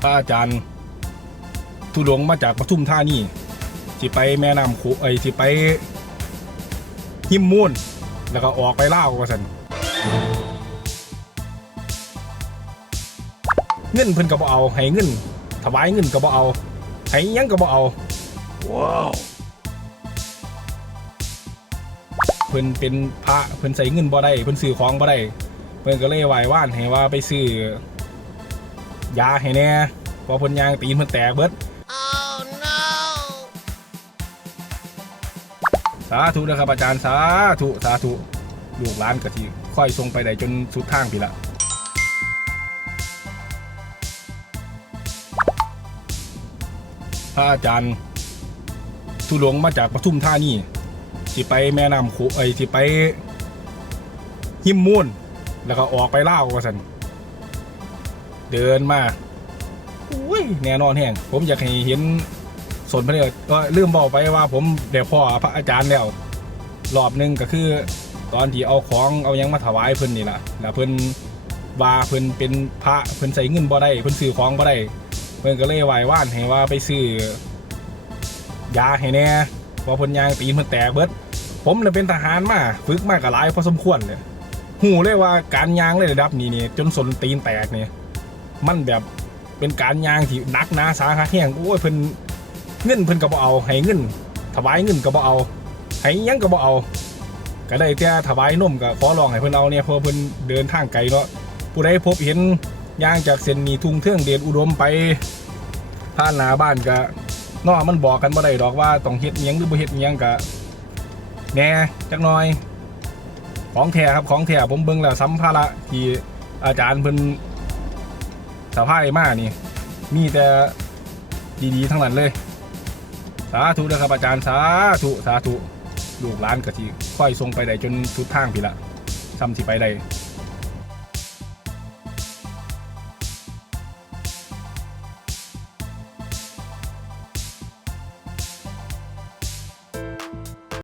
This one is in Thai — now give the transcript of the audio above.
พระอาจารย์ทุดงค์มาจากปทุมธานีสิไปแม่น้ำโขงไอยสิไปหิมมูนแล้วก็ออกไปล่าวว่าสันเงินเพิ่นก็บ่เอาให้เงินถวายเงินก็บ่เอาให้หยังก็บ่เอาว้าวเพิ่นเป็นพระเพิ่นใส่เงินบ่ได้เพิ่นซื้อของบ่ได้เพิ่นก็เลยไหว้ว่านให้ว่าไปซื้อยาให้แหน่เพ อพนยางตีนเพิ่นแตกเบิดสาธุนะครับอาจารย์สาธุสาธุลูกหลานกะทิค่อยส่งไปได้จนสุดทางพี่ละพระอาจารย์ทุดงค์มาจากปทุมธานีสิไปแม่น้ำโขไอยสิไปหิมมูนแล้วก็ออกไปเล่ากันเดินมา ยแน่นอนแห้งผมอยากให้เห็นสนพระเนี่ยก็ลืมบอกไปว่าผมเดี๋ยวพ่อพระอาจารย์แล้วรอบหนึงก็คือ ตอนที่เอาของเอายังมาถวายเพิ่นนี่แหละแล้วเพิ่นว่าเพิ่นเป็นพระเพิ่นใส่เงินบ่ได้เพิ่นซื้อของบ่ได้เพิ่นก็เลยไหว้ว่านให้ว่าไปซื้อยาให้แน่พอเพิ่นยางตีนเพิ่นแตกเบิด ผมเนี่ยเป็นทหารมาฝึกมาก็หลายพอสมควรเลยหูเลยว่าการยางเลยระดับนี้นี่จนสนตีนแตกเนี่ยมันแบบ เป็นการยางที่หนักหนาสาหัสแห้งโอ้ยเพิ่นเงินเพิ่นก็บ่เอาให้เงินถวายเงินก็บ่เอาให้ยังก็บ่เอา ก็ได้แต่ถวายนมก็ขอร้องให้เพิ่นเอาเนี่ยเพราะเพิ่นเดินทางไกลเนาะผู้ใดพบเห็นย่างจากเส้นนี้ทุ่งเทืองเดชอุดมไปผ่านหน้าบ้านก็นาะมันบอกกันบ่ได้ดอกว่าต้องเฮ็ดอิหยังหรือบ่เฮ็ดอิหยังก็แหน่จักหน่อยของแท้ครับของแท้ผมเบิ่งแล้วสัมภาระที่อาจารย์เพิ่น สภาพไอ้มานี่ มีแต่ดีๆทั้งนั้นเลย สาธุนะครับอาจารย์สาธุสาธุลูกหลานกะทิค่อยทรงไปได้จนสุดทางพี่ละซ้ำที่ไปได้